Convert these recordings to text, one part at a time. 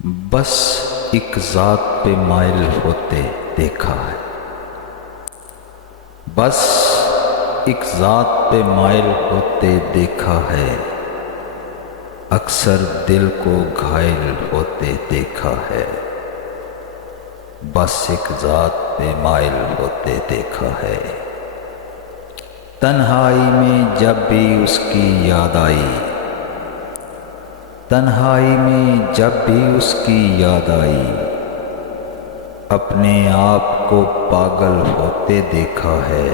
بس ایک ذات پہ مائل ہوتے دیکھا ہے، بس ایک ذات پہ مائل ہوتے دیکھا ہے، اکثر دل کو گھائل ہوتے دیکھا ہے، بس ایک ذات پہ مائل ہوتے دیکھا ہے۔ تنہائی میں جب بھی اس کی یاد آئی، تنہائی میں جب بھی اس کی یاد آئی، اپنے آپ کو پاگل ہوتے دیکھا ہے،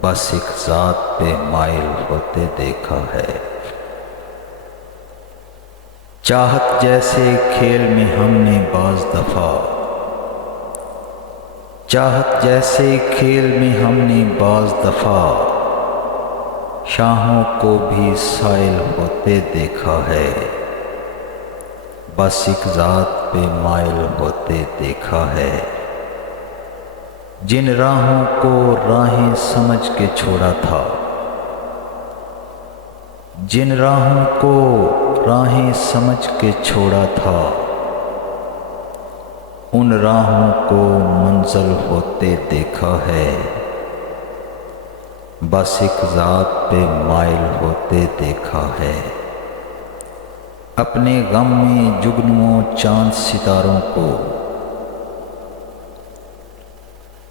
بس ایک ذات پہ مائل ہوتے دیکھا ہے۔ چاہت جیسے کھیل میں ہم نے بعض دفعہ، چاہت جیسے کھیل میں ہم نے بعض دفعہ، شاہوں کو بھی سائل ہوتے دیکھا ہے، بس ایک ذات پہ مائل ہوتے دیکھا ہے۔ جن راہوں کو راہیں سمجھ کے چھوڑا تھا، جن راہوں کو راہیں سمجھ کے چھوڑا تھا، ان راہوں کو منزل ہوتے دیکھا ہے، بس ایک ذات پہ مائل ہوتے دیکھا ہے۔ اپنے غم میں جگنوں چاند ستاروں کو،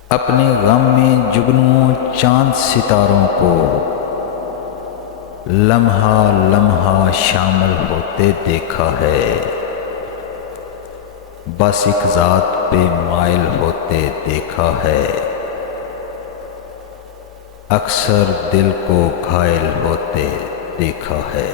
اپنے غم میں جگنوں چاند ستاروں کو، لمحہ لمحہ شامل ہوتے دیکھا ہے، بس ایک ذات پہ مائل ہوتے دیکھا ہے، اکثر دل کو گھائل ہوتے دیکھا ہے۔